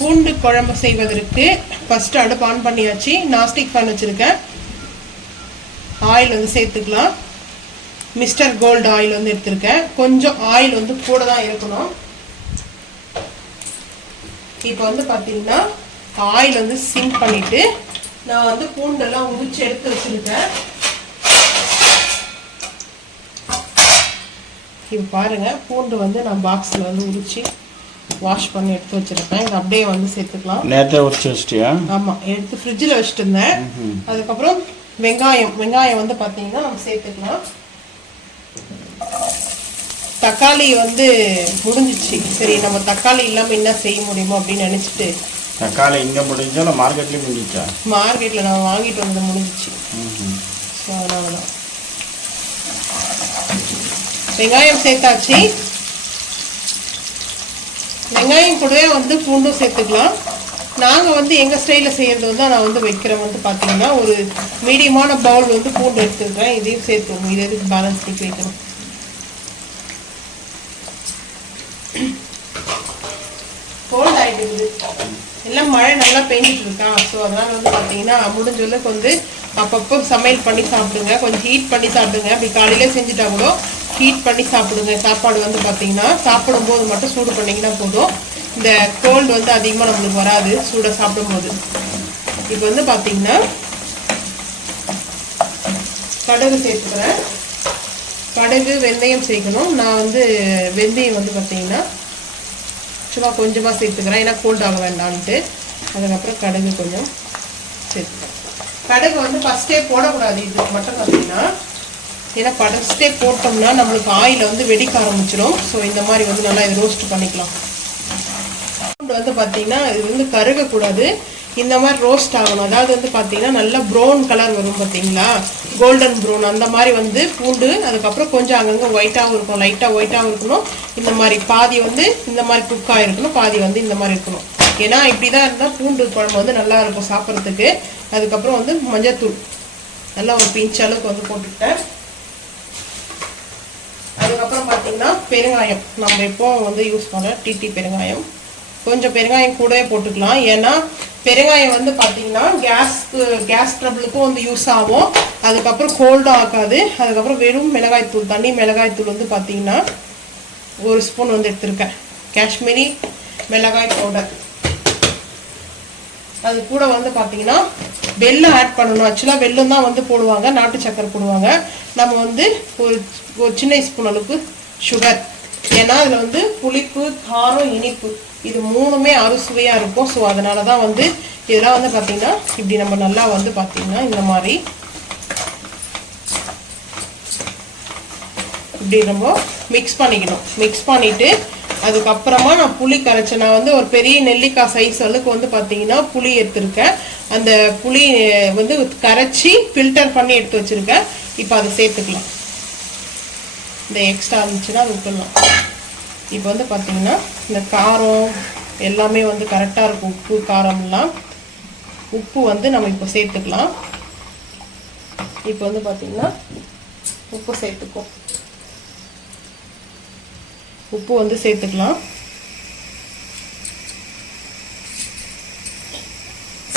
பூண்டு குழம்பு செய்வதற்கு ஃபர்ஸ்ட் அடுப்பு ஆன் பண்ணியாச்சு. நாஸ்டிக் பேன் வச்சுருக்கேன். ஆயில் வந்து சேர்த்துக்கலாம். மிஸ்டர் கோல்டு ஆயில் வந்து எடுத்திருக்கேன். கொஞ்சம் ஆயில் வந்து கூட தான் இருக்கணும். இப்போ வந்து பார்த்தீங்கன்னா ஆயில் வந்து சிங்க் பண்ணிட்டு நான் வந்து பூண்டெல்லாம் உரிச்சு எடுத்து வச்சுருக்கேன். இப்போ பாருங்கள், பூண்டு வந்து நான் பாக்ஸில் வந்து உரிச்சு வாஷ் பண்ணி எடுத்து வச்சுருப்பேன். இதை அப்படியே வந்து சேர்த்துக்கலாம். நேற்றே உரிச்சு வச்சிட்டியா? ஆமாம், எடுத்து ஃப்ரிட்ஜில் வச்சுட்டு இருந்தேன். அதுக்கப்புறம் வெங்காயம் வந்து பார்த்தீங்கன்னா நம்ம சேர்த்துக்கலாம். தக்காளி வந்து முடிஞ்சிச்சு. சரி, நம்ம தக்காளி இல்லாமல் என்ன செய்ய முடியுமோ அப்படின்னு நினச்சிட்டு. தக்காளி இங்கே முடிஞ்சா இல்லை மார்க்கெட்லேயும் முடிஞ்சா? மார்க்கெட்டில் நான் வாங்கிட்டு வந்து முடிஞ்சிச்சு. ஸோ அதனால தான் வெங்காயம் சேர்த்தாச்சு. வெங்காயம் கூடவே வந்து பூண்டும் சேர்த்துக்கலாம். நாங்கள் வந்து எங்கள் ஸ்டைலில் செய்கிறது வந்து நான் வந்து வைக்கிறேன். வந்து பார்த்தீங்கன்னா ஒரு மீடியமான பவுல் வந்து பூண்டு எடுத்துருக்கேன். இதையும் சேர்த்துக்கணும். இது எதுக்கு பேலன்ஸ் பண்ணி வைக்கணும். கோல்ட் ஆகிடுது, எல்லாம் மழை நல்லா பெஞ்சிட்டு இருக்கா. ஸோ அதனால் வந்து பார்த்தீங்கன்னா முடிஞ்ச அளவுக்கு வந்து அப்பப்போ சமையல் பண்ணி சாப்பிடுங்க. கொஞ்சம் ஹீட் பண்ணி சாப்பிடுங்க. அப்படி காலையிலே செஞ்சுட்டா கூட ஹீட் பண்ணி சாப்பிடுங்க. சாப்பாடு வந்து பார்த்தீங்கன்னா சாப்பிடும்போது மட்டும் சூடு பண்ணிங்கன்னா போதும். இந்த கோல்டு வந்து அதிகமாக நம்மளுக்கு வராது சூடாக சாப்பிடும்போது. இப்போ வந்து பார்த்தீங்கன்னா கடுகு சேர்த்துக்கிறேன். கடுகு வெந்தயம் சேர்க்கணும். நான் வந்து வெந்தயம் வந்து பார்த்தீங்கன்னா சும்மா கொஞ்சமாக சேர்த்துக்கிறேன், ஏன்னா கோல்ட் ஆக வேண்டான்ட்டு. அதுக்கப்புறம் கடுகு கொஞ்சம் சேர்த்துக்கிறேன். கடுகு வந்து ஃபஸ்ட்டே போடக்கூடாது இதுக்கு மட்டும் பார்த்தீங்கன்னா, ஏன்னா ஃபஸ்ட்டே போட்டோம்னா நம்மளுக்கு ஆயில் வந்து வெடிக்க ஆரம்பிச்சிடும். ஸோ இந்த மாதிரி வந்து நல்லா இது ரோஸ்ட் பண்ணிக்கலாம். பூண்டு வந்து பார்த்தீங்கன்னா இது வந்து கருகக்கூடாது, இந்த மாதிரி ரோஸ்ட் ஆகணும். அதாவது வந்து பார்த்தீங்கன்னா நல்லா ப்ரௌன் கலர் வரும் பார்த்தீங்களா, கோல்டன் ப்ரௌன் அந்த மாதிரி வந்து பூண்டு. அதுக்கப்புறம் கொஞ்சம் அங்கங்கே ஒயிட்டாகவும் இருக்கும், லைட்டாக ஒயிட்டாகவும் இருக்கணும். இந்த மாதிரி பாதி வந்து இந்த மாதிரி குக்காக இருக்கணும், பாதி வந்து இந்த மாதிரி இருக்கணும். ஏன்னா இப்படி தான் இருந்தால் பூண்டு குழம்பு வந்து நல்லா இருக்கும் சாப்பிட்றதுக்கு. அதுக்கப்புறம் வந்து மஞ்சத்தூள் நல்லா ஒரு பிஞ்ச் அளவுக்கு வந்து போட்டுக்கிட்டேன். அதுக்கப்புறம் பார்த்தீங்கன்னா பெருங்காயம் நம்ம எப்போ வந்து யூஸ் பண்ண டிடி பெருங்காயம். கொஞ்சம் பெருங்காயம் கூடவே போட்டுக்கலாம். ஏன்னா பெருங்காயம் வந்து பார்த்தீங்கன்னா கேஸ் ட்ரபிளுக்கும் வந்து யூஸ் ஆகும். அதுக்கப்புறம் கோல்டும் ஆகாது. அதுக்கப்புறம் வெறும் மிளகாய்த்தூள், தனி மிளகாய்த்தூள் வந்து பார்த்தீங்கன்னா 1 ஸ்பூன் வந்து எடுத்திருக்கேன். காஷ்மீரி மிளகாய் பவுடர். அது கூட வந்து பார்த்தீங்கன்னா வெல்லம் ஆட் பண்ணணும். ஆக்சுவலாக வெல்லம் தான் வந்து போடுவாங்க, நாட்டு சக்கரை போடுவாங்க. நம்ம வந்து ஒரு சின்ன ஸ்பூன் அளவுக்கு சுகர். ஏன்னா அதில் வந்து புளிப்பு, காரம், இனிப்பு இது 3மே அறுசுவையாக இருக்கும். ஸோ அதனால தான் வந்து இதெல்லாம் வந்து பார்த்தீங்கன்னா இப்படி நம்ம நல்லா வந்து பார்த்தீங்கன்னா இந்த மாதிரி இப்படி நம்ம மிக்ஸ் பண்ணிக்கணும். மிக்ஸ் பண்ணிவிட்டு அதுக்கப்புறமா நான் புளி கரைச்சேன். நான் வந்து ஒரு பெரிய நெல்லிக்காய் சைஸ் அளவுக்கு வந்து பார்த்தீங்கன்னா புளி எடுத்துருக்கேன். அந்த புளி வந்து கரைச்சி ஃபில்டர் பண்ணி எடுத்து வச்சுருக்கேன். இப்போ அதை சேர்த்துக்கலாம். இந்த எக்ஸ்ட்ரா இருந்துச்சுன்னா அது விட்டுடலாம். இப்போ வந்து பார்த்தீங்கன்னா இந்த காரம் எல்லாமே வந்து கரெக்டாக இருக்கும். உப்பு காரம்லாம் உப்பு வந்து நம்ம இப்போ சேர்த்துக்கலாம். இப்போ வந்து பார்த்தீங்கன்னா உப்பு சேர்த்துக்கும். உப்பு வந்து சேர்த்துக்கலாம்.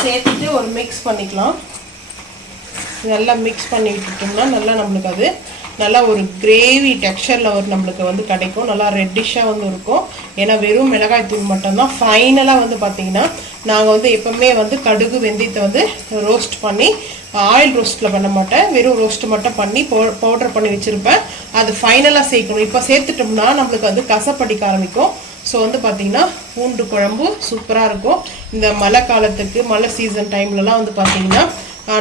சேர்த்துட்டு ஒரு மிக்ஸ் பண்ணிக்கலாம். நல்லா மிக்ஸ் பண்ணி விட்டுட்டோம்னா நல்லா நம்மளுக்கு அது நல்லா ஒரு கிரேவி டெக்ஸ்சரில் ஒரு நம்மளுக்கு வந்து கிடைக்கும். நல்லா ரெட்டிஷாக வந்து இருக்கும். ஏன்னா வெறும் மிளகாய் தூள் மட்டும்தான். ஃபைனலாக வந்து பார்த்தீங்கன்னா நாங்கள் வந்து எப்போவுமே வந்து கடுகு வெந்தயத்தை வந்து ரோஸ்ட் பண்ணி, ஆயில் ரோஸ்ட்டில் பண்ண மாட்டேன், வெறும் ரோஸ்ட் மட்டும் பண்ணி பவுடர் பண்ணி வச்சுருப்பேன். அது ஃபைனலாக சேர்க்கணும். இப்போ சேர்த்துட்டோம்னா நம்மளுக்கு வந்து கசப்படிக்க ஆரம்பிக்கும். ஸோ வந்து பார்த்தீங்கன்னா பூண்டு குழம்பு சூப்பராக இருக்கும். இந்த மழை காலத்துக்கு, மழை சீசன் டைம்லலாம் வந்து பார்த்தீங்கன்னா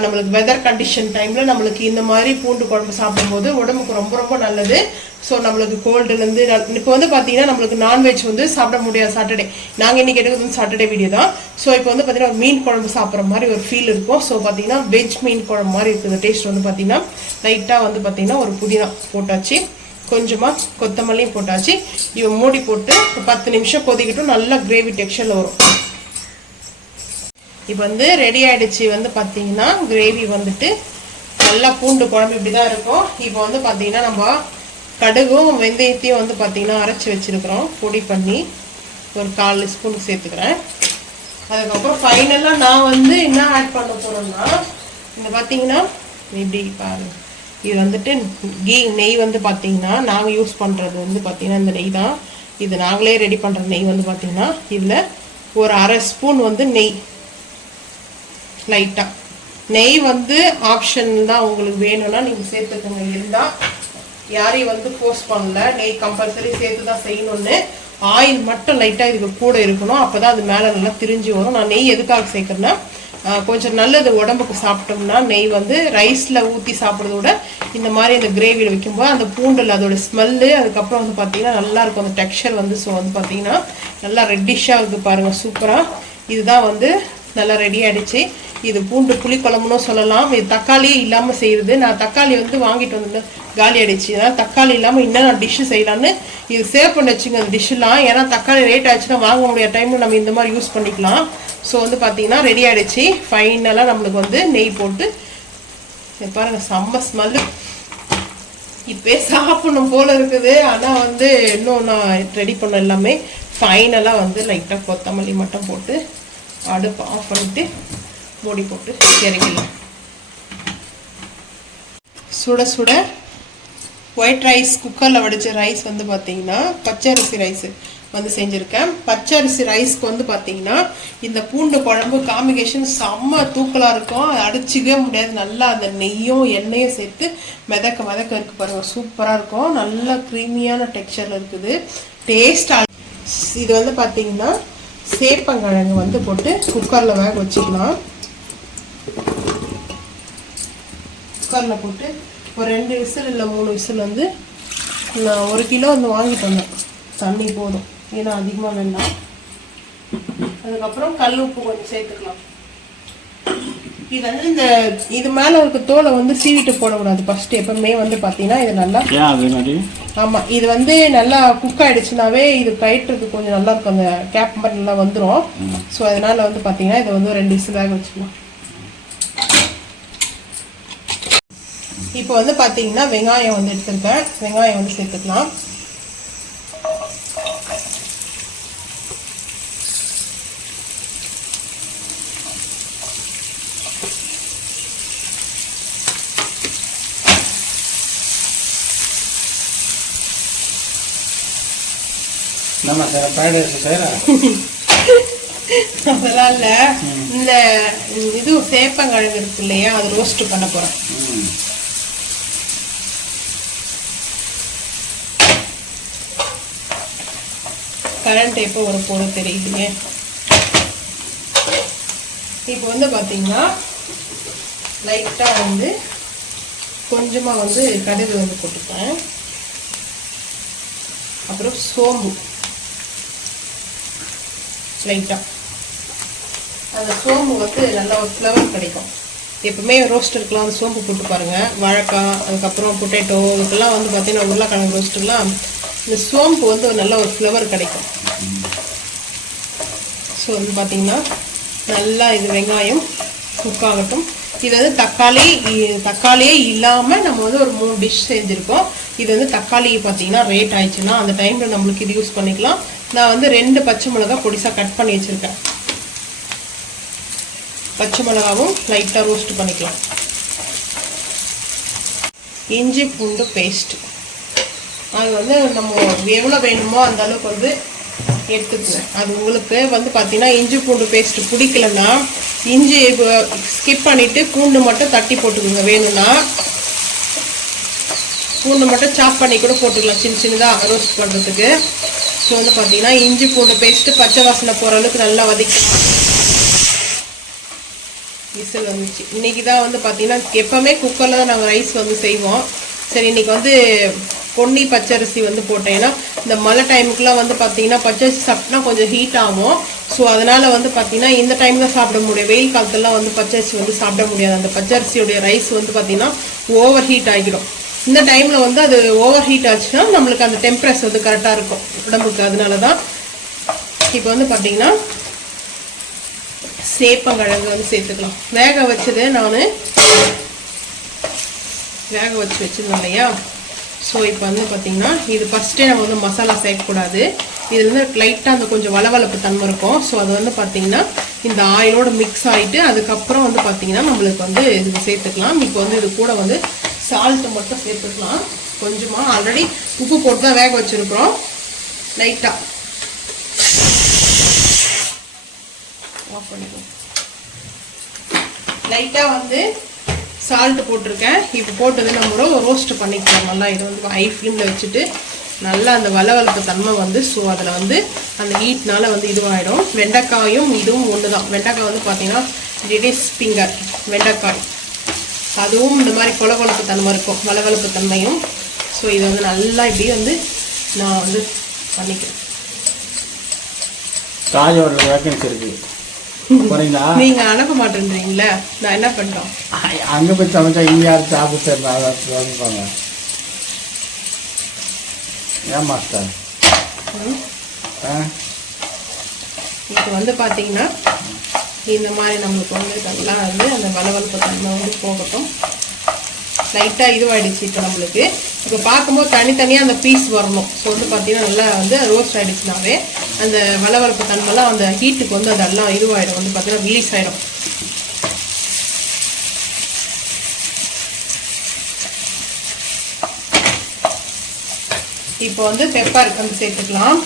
நம்மளுக்கு வெதர் கண்டிஷன் டைமில் நம்மளுக்கு இந்த மாதிரி பூண்டு குழம்பு சாப்பிடும்போது உடம்புக்கு ரொம்ப ரொம்ப நல்லது. ஸோ நம்மளுக்கு கோல்டுலேருந்து இப்போ வந்து பார்த்தீங்கன்னா நம்மளுக்கு நான்வெஜ் வந்து சாப்பிட முடியாது சாட்டர்டே. நாங்கள் இன்றைக்கி எடுக்கிறது வந்து சாட்டர்டே வீடியோ தான். ஸோ இப்போ வந்து பார்த்தீங்கன்னா ஒரு மீன் குழம்பு சாப்பிட்ற மாதிரி ஒரு ஃபீல் இருக்கும். ஸோ பார்த்தீங்கன்னா வெஜ் மீன் குழம்பு மாதிரி இருக்குது. டேஸ்ட் வந்து பார்த்தீங்கன்னா லைட்டாக வந்து பார்த்தீங்கன்னா ஒரு புதினா போட்டாச்சு, கொஞ்சமாக கொத்தமல்லியும் போட்டாச்சு. இவன் மூடி போட்டு 10 நிமிஷம் கொதிக்கிட்டும். நல்லா கிரேவி டெக்ஸ்சரில் வரும். இப்போ வந்து ரெடி ஆகிடுச்சு. வந்து பார்த்தீங்கன்னா கிரேவி வந்துட்டு நல்லா பூண்டு குழம்பு இப்படி தான் இருக்கும். இப்போ வந்து பார்த்தீங்கன்னா நம்ம கடுகும் வெந்தயத்தையும் வந்து பார்த்தீங்கன்னா அரைச்சி வச்சுருக்கிறோம். பொடி பண்ணி ஒரு 1/4 ஸ்பூன் சேர்த்துக்கிறேன். அதுக்கப்புறம் ஃபைனலாக நான் வந்து என்ன ஆட் பண்ண போகிறேன்னா, இந்த பார்த்தீங்கன்னா இப்படி பாருங்க, இது வந்துட்டு நெய் வந்து பார்த்தீங்கன்னா நாங்கள் யூஸ் பண்ணுறது வந்து பார்த்தீங்கன்னா இந்த நெய் தான். இது நாங்களே ரெடி பண்ணுற நெய் வந்து பார்த்தீங்கன்னா இதில் ஒரு 1/2 ஸ்பூன் வந்து நெய், லைட்டாக நெய் வந்து ஆப்ஷன் தான், உங்களுக்கு வேணும்னா நீங்கள் சேர்த்துக்கோங்க. இருந்தால் யாரையும் வந்து ஃபோர்ஸ் பண்ணல, நெய் கம்பல்சரி சேர்த்து தான் செய்யணும்னு. ஆயில் மட்டும் லைட்டாக இதுக்கு கூட இருக்கணும், அப்போ தான் அது மேலே நல்லா திரிஞ்சு வரும். நான் நெய் எதுக்காக சேர்க்குறேன்னா, கொஞ்சம் நல்லது உடம்புக்கு சாப்பிட்டோம்னா. நெய் வந்து ரைஸில் ஊற்றி சாப்பிட்றத விட இந்த மாதிரி இந்த கிரேவியில் வைக்கும்போது அந்த பூண்டில் அதோட ஸ்மெல்லு, அதுக்கப்புறம் வந்து பார்த்தீங்கன்னா நல்லாயிருக்கும் அந்த டெக்ஸ்சர் வந்து. ஸோ வந்து பார்த்தீங்கன்னா நல்லா ரெட்டிஷாக இருக்குது பாருங்கள், சூப்பராக. இதுதான் வந்து நல்லா ரெடி ஆகிடுச்சு. இது பூண்டு புளிக்குழம்புன்னு சொல்லலாம். இது தக்காளியே இல்லாமல் செய்கிறது. நான் தக்காளி வந்து வாங்கிட்டு வந்து காலி ஆகிடுச்சு, அதனால் தக்காளி இல்லாமல் இன்னும் நான் டிஷ்ஷு செய்யலான்னு இது சேவ் பண்ணி வச்சுங்க அந்த டிஷ்ஷெலாம். ஏன்னா தக்காளி ரேட் ஆச்சுன்னா வாங்க முடியாத டைமில் நம்ம இந்த மாதிரி யூஸ் பண்ணிக்கலாம். ஸோ வந்து பார்த்தீங்கன்னா ரெடி ஆகிடுச்சு. ஃபைனலாக நம்மளுக்கு வந்து நெய் போட்டு பாருங்கள், செம்ம ஸ்மெல்லு. இப்போ சாப்பிடணும் போல் இருக்குது. ஆனால் வந்து இன்னும் நான் ரெடி பண்ண எல்லாமே ஃபைனலாக வந்து லைட்டாக கொத்தமல்லி மட்டும் போட்டு அடுப்பு ஆஃப் பண்ணிவிட்டு மூடி போட்டு இறங்கிடலாம். சுட சுட ஒயிட் ரைஸ், குக்கரில் வடித்த ரைஸ் வந்து பார்த்தீங்கன்னா பச்சரிசி ரைஸு வந்து செஞ்சுருக்கேன். பச்சரிசி ரைஸ்க்கு வந்து பார்த்தீங்கன்னா இந்த பூண்டு குழம்பு காம்பினேஷன் செம்ம தூக்கலாக இருக்கும், அடிச்சிக்கவே முடியாது. நல்லா அந்த நெய்யும் எண்ணெயும் சேர்த்து மிதக்க இருக்குது பாருங்கள், சூப்பராக இருக்கும். நல்லா க்ரீமியான டெக்ஸ்சரில் இருக்குது, டேஸ்ட். இது வந்து பார்த்தீங்கன்னா சேப்பங்கிழங்கு வந்து போட்டு குக்கரில் வேக வச்சுக்கலாம். குக்கரில் போட்டு ஒரு 2 விசில் இல்லை 3 விசில் வந்து நான் 1 கிலோ வந்து வாங்கிட்டு வந்தேன். தண்ணி போதும், ஏன்னா அதிகமாக வேண்டாம். அதுக்கப்புறம் கல் உப்பு கொஞ்சம் சேர்த்துக்கலாம். இது வந்து இது மேலே இருக்க தோலை வந்து சீவிட்டு போடக்கூடாது ஃபஸ்ட்டு எப்பவுமே வந்து பார்த்தீங்கன்னா. இது நல்லா ஆமாம், இது வந்து நல்லா குக் ஆகிடுச்சுனாவே இது கயிற்றுக்கு கொஞ்சம் நல்லா இருக்கும், அந்த கேப் மாதிரி நல்லா வந்துடும். ஸோ அதனால் வந்து பார்த்தீங்கன்னா இதை வந்து 2 விசில் வேக வச்சுக்கலாம். இப்போ வந்து பார்த்தீங்கன்னா வெங்காயம் வந்து எடுத்துருக்கேன், வெங்காயம் வந்து சேர்த்துக்கலாம். அதெல்லாம் இல்லை, இந்த இது சேப்பங்கிழங்கு இருக்கு இல்லையா, அது ரோஸ்ட் பண்ண போகிறேன். கரண்ட் எப்போ ஒரு போட தெரியுதுங்க. இப்போ வந்து பார்த்தீங்கன்னா லைட்டாக வந்து கொஞ்சமாக வந்து கடுகு வந்து போட்டுப்பேன். அப்புறம் சோம்பு லைட்டாக, அந்த சோம்பு வந்து நல்லா ஒரு ஃப்ளவர் கிடைக்கும். எப்பவுமே ரோஸ்டருக்குலாம் அந்த சோம்பு போட்டு பாருங்கள். வாழைக்காய், அதுக்கப்புறம் பொட்டேட்டோ, இதுக்கெல்லாம் வந்து பார்த்தீங்கன்னா உருளைக்கிழங்கு ரோஸ்ட்டுலாம் இந்த சோம்பு வந்து ஒரு நல்ல ஒரு ஃப்ளவர் கிடைக்கும். ஸோ வந்து பார்த்தீங்கன்னா நல்லா இது வெங்காயம் குக் ஆகட்டும். இது வந்து தக்காளியே இல்லாமல் நம்ம வந்து ஒரு 3 டிஷ் செஞ்சுருக்கோம். இது வந்து தக்காளி பார்த்தீங்கன்னா ரேட் ஆயிடுச்சுன்னா அந்த டைமில் நம்மளுக்கு இது யூஸ் பண்ணிக்கலாம். நான் வந்து 2 பச்சை மிளகாய் பொடிசாக கட் பண்ணி வச்சுருக்கேன். பச்சை மிளகாவும் லைட்டாக ரோஸ்ட் பண்ணிக்கலாம். இஞ்சி பூண்டு பேஸ்ட் அது வந்து நம்ம எவ்வளோ வேணுமோ அந்த அளவுக்கு வந்து எடுத்துக்குவேன். அது உங்களுக்கு வந்து பார்த்தீங்கன்னா இஞ்சி பூண்டு பேஸ்ட்டு பிடிக்கலன்னா இஞ்சி ஸ்கிப் பண்ணிவிட்டு பூண்டு மட்டும் தட்டி போட்டுக்கோங்க. வேணும்னா பூண்டு மட்டும் சாப் பண்ணி கூட போட்டுக்கலாம் சின்னதாக ரோஸ்ட் பண்ணுறதுக்கு. ஸோ வந்து பார்த்தீங்கன்னா இஞ்சி பூண்டு பேஸ்ட்டு பச்சை வாசனை போகிற அளவுக்கு நல்லா வதக்கலாம். விசில் வந்துச்சு. இன்றைக்கி தான் வந்து பார்த்தீங்கன்னா எப்போவுமே குக்கரில் தான் நாங்கள் ரைஸ் வந்து செய்வோம். சரி, இன்றைக்கி வந்து பொன்னி பச்சரிசி வந்து போட்டேன். ஏன்னா இந்த மழை டைமுக்குலாம் வந்து பார்த்தீங்கன்னா பச்சரிசி சாப்பிட்டா கொஞ்சம் ஹீட் ஆகும். ஸோ அதனால் வந்து பார்த்தீங்கன்னா இந்த டைம் தான் சாப்பிட முடியும். வெயில் காலத்துலலாம் வந்து பச்சரிசி வந்து சாப்பிட முடியாது. அந்த பச்சரிசியோடைய ரைஸ் வந்து பார்த்தீங்கன்னா ஓவர் ஹீட் ஆகிடும். இந்த டைமில் வந்து அது ஓவர் ஹீட் ஆச்சுன்னா நம்மளுக்கு அந்த டெம்பரேச்சர் வந்து கரெக்டாக இருக்கும் உடம்புக்கு. அதனால தான் இப்போ வந்து பார்த்தீங்கன்னா சேப்பங்கிழங்கு வந்து சேர்த்துக்கலாம். வேக வச்சது நான் வேக வச்சுருந்தேன் இல்லையா. ஸோ இப்போ வந்து பார்த்தீங்கன்னா இது ஃபஸ்ட்டே நம்ம வந்து மசாலா சேர்க்கக்கூடாது. இது வந்து லைட்டாக அந்த கொஞ்சம் வளவளப்பு தன்மை இருக்கும். ஸோ அது வந்து பார்த்தீங்கன்னா இந்த ஆயிலோட மிக்ஸ் ஆகிட்டு அதுக்கப்புறம் வந்து பார்த்தீங்கன்னா நம்மளுக்கு வந்து இது சேர்த்துக்கலாம். இப்போ வந்து இது கூட வந்து சால்ட்டு மட்டும் சேர்த்துக்கலாம் கொஞ்சமாக. ஆல்ரெடி உப்பு போட்டு தான் வேக வச்சுருக்குறோம். லைட்டாக ஆஃப் பண்ணிக்கலாம். லைட்டாக வந்து சால்ட்டு போட்டிருக்கேன். இப்போ போட்டது நம்ம ரோஸ்ட் பண்ணிக்கலாம் நல்லா. இது வந்து ஹை ஃப்ளேமில் வச்சுட்டு நல்லா அந்த வளவளப்பு தன்மை வந்து ஸோ அதில் வந்து அந்த ஹீட்னால வந்து இதுவாகிடும். வெண்டைக்காயும் இதுவும் ஒன்று தான். வெண்டைக்காய் வந்து பார்த்தீங்கன்னா டிடிஸ் ஃபிங்கர் வெண்டைக்காய், அதுவும் இந்த மாதிரி கொலகொலப்பு தன்மை இருக்கும், வளவளப்பு தன்மையும். ஸோ இதை வந்து நல்லா இப்படி வந்து நான் வந்து பண்ணிக்கிறேன். தாயோட வேக்கன்சி இருக்குது நீங்க அனுப்ப மாட்டேன்றீங்களா? நான் என்ன பண்ணிட்டோம் அங்கே போய் சமைச்சா இங்கே யாரும் சாப்பிட்டு ஏன் மாஸ்டர் இப்போ வந்து பார்த்தீங்கன்னா இந்த மாதிரி நம்மளுக்கு வந்து நல்லா வந்து அந்த வளவளப்பு தன்மை வந்து போகட்டும். லைட்டாக இதுவாகிடுச்சு. இப்போ நம்மளுக்கு இப்போ பார்க்கும்போது தனித்தனியாக அந்த பீஸ் வரணும். ஸோ வந்து பார்த்தீங்கன்னா நல்லா வந்து ரோஸ்ட் ஆகிடுச்சுனாவே அந்த வளவளப்பு தன்மைலாம் அந்த ஹீட்டுக்கு வந்து அதெல்லாம் இதுவாகிடும், வந்து பார்த்தீங்கன்னா ரிலீஸ் ஆகிடும். இப்போ வந்து பெப்பர் வந்து சேர்த்துக்கலாம்.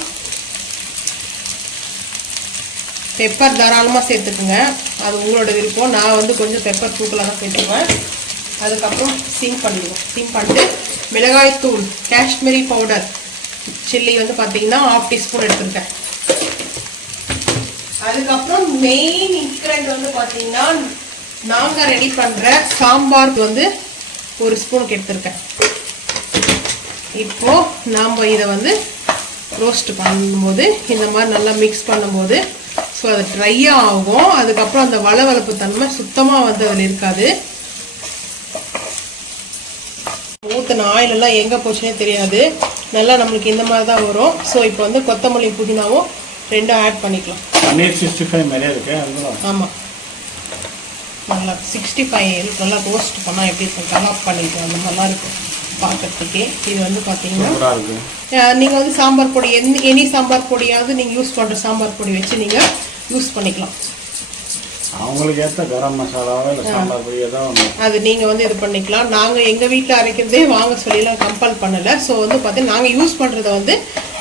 பெப்பர் தாராளமாக சேர்த்துக்குங்க, அது உங்களோட விருப்பம். நான் வந்து கொஞ்சம் பெப்பர் தூக்கலாக தான் சேர்த்துக்குவேன். அதுக்கப்புறம் சிம் பண்ணிடுவோம். சிம் பண்ணிட்டு மிளகாய்த்தூள் காஷ்மீரி பவுடர் சில்லி வந்து பார்த்தீங்கன்னா 1/2 டீஸ்பூன் எடுத்துருக்கேன். அதுக்கப்புறம் மெயின் இன்க்ரெண்ட் வந்து பார்த்தீங்கன்னா நாங்கள் ரெடி பண்ணுற சாம்பார் வந்து 1 ஸ்பூனுக்கு எடுத்துருக்கேன். இப்போது நாம் இதை வந்து ரோஸ்ட் பண்ணும்போது இந்த மாதிரி நல்லா மிக்ஸ் பண்ணும்போது ஸோ அது ட்ரையாக ஆகும். அதுக்கப்புறம் அந்த வளவளப்பு தன்மை சுத்தமாக வந்து அதில் இருக்காது. ஊற்றின ஆயிலெல்லாம் எங்கே போச்சுன்னே தெரியாது. நல்லா நம்மளுக்கு இந்த மாதிரி தான் வரும். ஸோ இப்போ வந்து கொத்தமல்லி புதினாவும் 2 ஆட் பண்ணிக்கலாம். பன்னீர் 65 மாதிரியே இருக்கு. ஆமாம், நல்லா 65 நல்லா ரோஸ்ட் பண்ணால் எப்படி இருக்கும், கலாப் பண்ணிட்டு அந்த மாதிரிலாம் இருக்கும் பார்க்கறதுக்கே. இது வந்து பார்த்தீங்கன்னா நீங்கள் வந்து சாம்பார் பொடி எனி சாம்பார் பொடியாவது நீங்கள் யூஸ் பண்ணுற சாம்பார் பொடி வச்சு நீங்கள் யூஸ் பண்ணிக்கலாம். அவங்களுக்கு ஏற்ற கரம் மசாலாவோ இல்லை சாம்பார் பொடி ஏதாவது அது நீங்கள் வந்து இது பண்ணிக்கலாம். நாங்கள் எங்கள் வீட்டில் அரைக்கிறதே வாங்க சொல்லிலாம் கம்பல் பண்ணலை. ஸோ வந்து பார்த்தீங்கன்னா நாங்கள் யூஸ் பண்ணுறத வந்து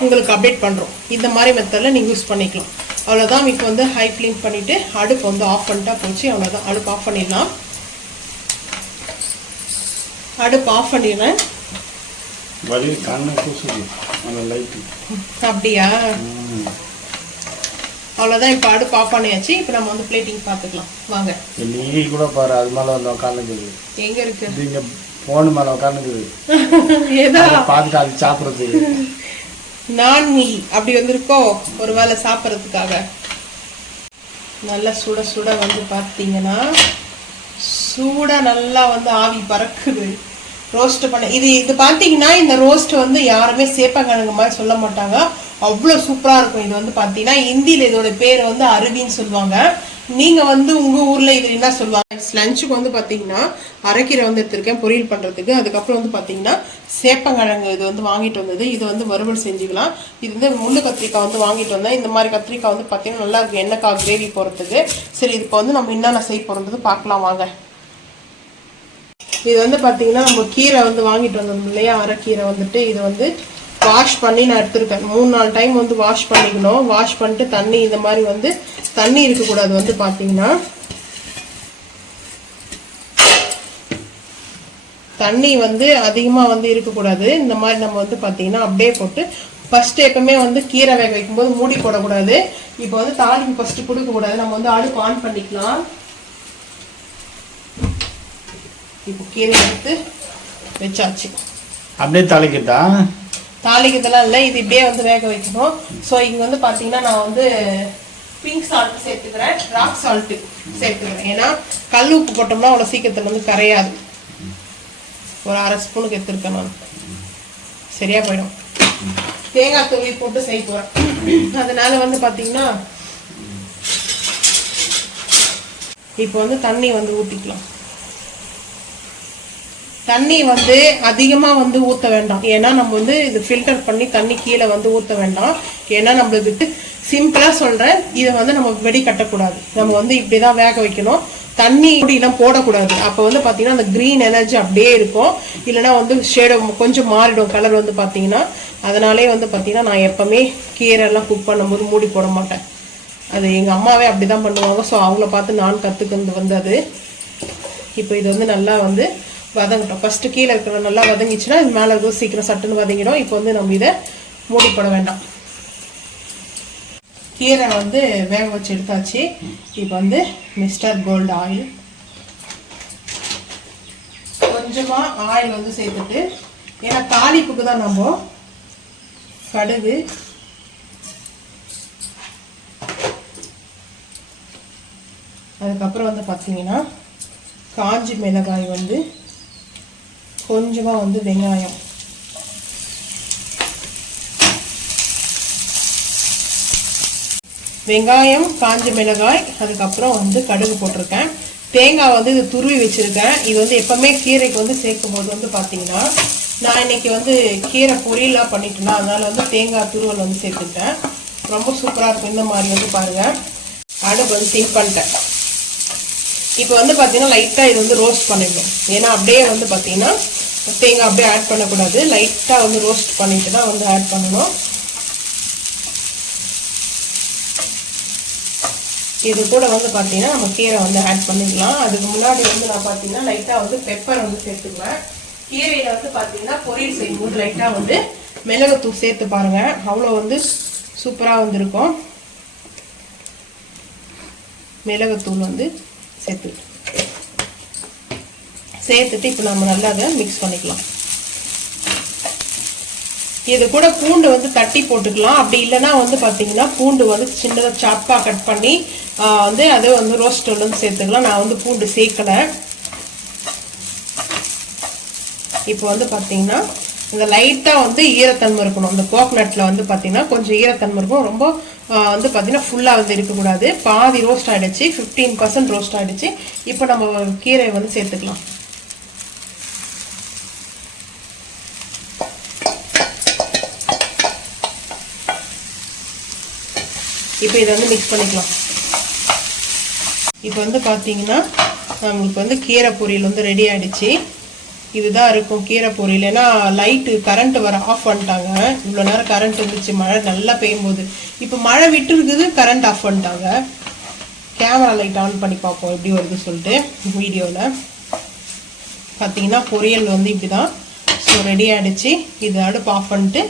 உங்களுக்கு அப்டேட் பண்ணுறோம். இந்த மாதிரி மெத்தடில் நீங்கள் யூஸ் பண்ணிக்கலாம். அவ்வளோதான். இப்போ வந்து ஹை ஃப்ளேம் பண்ணிவிட்டு அடுப்பு வந்து ஆஃப் பண்ணிட்டா போச்சு. அவ்வளோதான், அடுப்பு ஆஃப் பண்ணிடலாம். அடுப்பு ஆஃப் பண்ணிடுறேன். அப்படியா? அவ்வளோதான். இப்போ அடுப்பு ஆஃப் பண்ணியாச்சு. இப்போ நம்ம வந்து பிளேட்டிங் பார்த்துக்கலாம் வாங்க. நீ கூட பாரு, அது மேலே வந்து உட்காந்துக்குது. எங்கே இருக்கு? நீங்க போன் மேலே உட்காந்துக்குது. ஏதா பார்த்துட்டு அது சாப்பிட்றதுக்கு நான் நீ அப்படி வந்திருக்கோ ஒரு வேளை சாப்பிட்றதுக்காக. நல்லா சுட சுட வந்து பார்த்தீங்கன்னா சூடாக நல்லா வந்து ஆவி பறக்குது. ரோஸ்ட் பண்ண இது பார்த்தீங்கன்னா இந்த ரோஸ்ட் வந்து யாருமே சேப்பங்கிழங்கு மாதிரி சொல்ல மாட்டாங்க, அவ்வளோ சூப்பராக இருக்கும். இது வந்து பார்த்தீங்கன்னா ஹிந்தியில் இதோட பேர் வந்து அருவின்னு சொல்லுவாங்க. நீங்கள் வந்து உங்கள் ஊரில் இது என்ன சொல்லுவாங்க? லஞ்சுக்கு வந்து பார்த்தீங்கன்னா அரைக்கீரை வந்து எடுத்திருக்கேன் பொரியல் பண்ணுறதுக்கு. அதுக்கப்புறம் வந்து பார்த்தீங்கன்னா சேப்பங்கிழங்கு இது வந்து வாங்கிட்டு வந்தது. இது வந்து வறுவல் செஞ்சுக்கலாம். இது வந்து முள்ளு கத்திரிக்காய் வந்து வாங்கிட்டு வந்தேன். இந்த மாதிரி கத்திரிக்காய் வந்து பார்த்தீங்கன்னா நல்லா இருக்கும் எண்ணெய்க்காய் கிரேவி போகிறதுக்கு. சரி, இப்போ வந்து நம்ம என்னென்ன செய்ய போகிறது பார்க்கலாம் வாங்க. இது வந்து பார்த்தீங்கன்னா நம்ம கீரை வந்து வாங்கிட்டு வந்தோம் இல்லையா, அரைக்கீரை வந்துட்டு இது வந்து வாஷ் பண்ணி நான் எடுத்துருக்கேன். 3-4 டைம் வந்து வாஷ் பண்ணிக்கணும். வாஷ் பண்ணிட்டு தண்ணி இந்த மாதிரி வந்து தண்ணி இருக்கக்கூடாது. வந்து பார்த்தீங்கன்னா தண்ணி வந்து அதிகமாக வந்து இருக்கக்கூடாது. இந்த மாதிரி நம்ம வந்து பார்த்தீங்கன்னா அப்படியே போட்டு ஃபஸ்ட்டு எப்பவுமே வந்து கீரை வேக வைக்கும்போது மூடி போடக்கூடாது. இப்போ வந்து தாளிப்பு ஃபஸ்ட்டு கொடுக்கக்கூடாது. நம்ம வந்து அடுப்பு ஆன் பண்ணிக்கலாம். இப்போ கீரை எடுத்து வச்சாச்சு. அப்படியே தாளிக்கிட்டா? தாளிக்கிறதுலாம் இல்லை, இது இப்படியே வந்து வேக வைக்கணும். ஸோ இங்கே வந்து பார்த்தீங்கன்னா நான் வந்து பிங்க் சால்ட் சேர்த்துக்கிறேன், ராக் சால்ட்டு சேர்த்துக்கிறேன். ஏன்னா கல் உப்பு போட்டோம்னா அவ்வளோ சீக்கிரத்தில் வந்து கரையாது. ஒரு 1/2 ஸ்பூனுக்கு எடுத்துருக்கேன் நான், சரியா போயிடும். தேங்காய் துருவி போட்டு செய்ய போகிறேன். அதனால வந்து பார்த்தீங்கன்னா இப்போ வந்து தண்ணி வந்து ஊற்றிக்கலாம். தண்ணி வந்து அதிகமாக வந்து ஊற்ற வேண்டாம். ஏன்னா நம்ம வந்து இது ஃபில்டர் பண்ணி தண்ணி கீழே வந்து ஊற்ற வேண்டாம். ஏன்னா நம்மளுக்கு சிம்பிளா சொல்றேன். இதை வந்து நம்ம வெடி கட்டக்கூடாது. நம்ம வந்து இப்படிதான் வேக வைக்கணும். தண்ணி எல்லாம் போடக்கூடாது. அப்போ வந்து பாத்தீங்கன்னா அந்த கிரீன் எனர்ஜி அப்படியே இருக்கும். இல்லைன்னா வந்து ஷேடோ கொஞ்சம் மாறிடும் கலர் வந்து பாத்தீங்கன்னா. அதனாலே வந்து பாத்தீங்கன்னா நான் எப்பவுமே கீரை எல்லாம் குக் பண்ணும்போது மூடி போட மாட்டேன். அது எங்க அம்மாவே அப்படிதான் பண்ணுவாங்க. ஸோ அவங்கள பார்த்து நான் கத்துக்கிறது வந்து அது. இப்போ இது வந்து நல்லா வந்து வதங்கட்டும். ஃபர்ஸ்ட் கீழே இருக்கிற நல்லா வதங்கிச்சுன்னா இது மேலே எதுவும் சீக்கிரம் சட்டுன்னு வதங்கிடும். இப்போ வந்து நம்ம இதை மூடி போட வேண்டாம். கீரை வந்து வேக வச்சு எடுத்தாச்சு. இப்போ வந்து மிஸ்டர் கோல்டு ஆயில், கொஞ்சமா ஆயில் வந்து சேர்த்துட்டு, ஏன்னா தாளிப்புக்கு தான் நம்ம கடுகு, அதுக்கப்புறம் வந்து பார்த்தீங்கன்னா காஞ்சி மிளகாய் வந்து கொஞ்சமா வந்து வெங்காயம், வெங்காயம் காஞ்ச மிளகாய், அதுக்கப்புறம் வந்து கடுகு போட்டிருக்கேன். தேங்காய் வந்து இது துருவி வச்சிருக்கேன். இது வந்து எப்பவுமே கீரைக்கு வந்து சேர்க்கும் போது வந்து பார்த்தீங்கன்னா நான் இன்னைக்கு வந்து கீரை பொரியலாக பண்ணிட்டேன்னா அதனால வந்து தேங்காய் துருவல் வந்து சேர்த்துட்டேன். ரொம்ப சூப்பராக இருக்கும். இந்த மாதிரி வந்து பாருங்க. அடுப்பு வந்து சிம் பண்ணிட்டேன். இப்போ வந்து பார்த்தீங்கன்னா லைட்டாக இது வந்து ரோஸ்ட் பண்ணிடணும். ஏன்னா அப்படியே வந்து பார்த்தீங்கன்னா தேங்காய் அப்படியே ஆட் பண்ணக்கூடாது. லைட்டாக வந்து ரோஸ்ட் பண்ணிட்டு தான் வந்து ஆட் பண்ணணும். இது கூட வந்து பார்த்தீங்கன்னா நம்ம கீரை வந்து ஆட் பண்ணிக்கலாம். அதுக்கு முன்னாடி வந்து நான் பார்த்தீங்கன்னா லைட்டாக வந்து பெப்பர் வந்து சேர்த்துக்குவேன். கீரையில் வந்து பார்த்தீங்கன்னா பொரியல் செய்யும்போது லைட்டாக வந்து மிளகுத்தூள் சேர்த்து பாருங்க. அவ்வளோ வந்து சூப்பராக வந்துருக்கும். மிளகுத்தூள் வந்து சேர்த்துட்டு இப்போ நம்ம நல்லா அதை மிக்ஸ் பண்ணிக்கலாம். இது கூட பூண்டு வந்து தட்டி போட்டுக்கலாம். அப்படி இல்லைன்னா வந்து பார்த்தீங்கன்னா பூண்டு வந்து சின்னதாக சாப்பாக கட் பண்ணி வந்து அதை வந்து ரோஸ்டர்ல வந்து சேர்த்துக்கலாம். நான் வந்து பூண்டு சேர்க்கலை. இப்போ வந்து பார்த்தீங்கன்னா இந்த லைட்டாக வந்து ஈரத்தன்மை இருக்கணும். இந்த கோகனட்டில் வந்து பார்த்தீங்கன்னா கொஞ்சம் ஈரத்தன்மை இருக்கும். ரொம்ப வந்து பார்த்தீங்கன்னா ஃபுல்லாக வந்து இருக்கக்கூடாது. பாதி ரோஸ்ட் ஆகிடுச்சு, 15% ரோஸ்ட் ஆகிடுச்சு. இப்போ நம்ம கீரை வந்து சேர்த்துக்கலாம். இப்போ இதை வந்து மிக்ஸ் பண்ணிக்கலாம். இப்போ வந்து பார்த்தீங்கன்னா நம்மளுக்கு வந்து கீரை பொரியல் வந்து ரெடி ஆகிடுச்சு. இதுதான் இருக்கும் கீரை பொரியல். ஏன்னா லைட்டு கரண்ட் வர ஆஃப் பண்ணிட்டாங்க. இவ்வளோ நேரம் கரண்ட் இருந்துச்சு, மழை நல்லா பெய்யும் போது. இப்போ மழை விட்டு இருக்குது, கரண்ட் ஆஃப் பண்ணிட்டாங்க. கேமரா லைட் ஆன் பண்ணி பார்ப்போம் எப்படி வருது சொல்லிட்டு. வீடியோவில் பார்த்தீங்கன்னா பொரியல் வந்து இப்படி தான். ஸோ ரெடி ஆகிடுச்சு. இது அடுப்பு ஆஃப் பண்ணிட்டு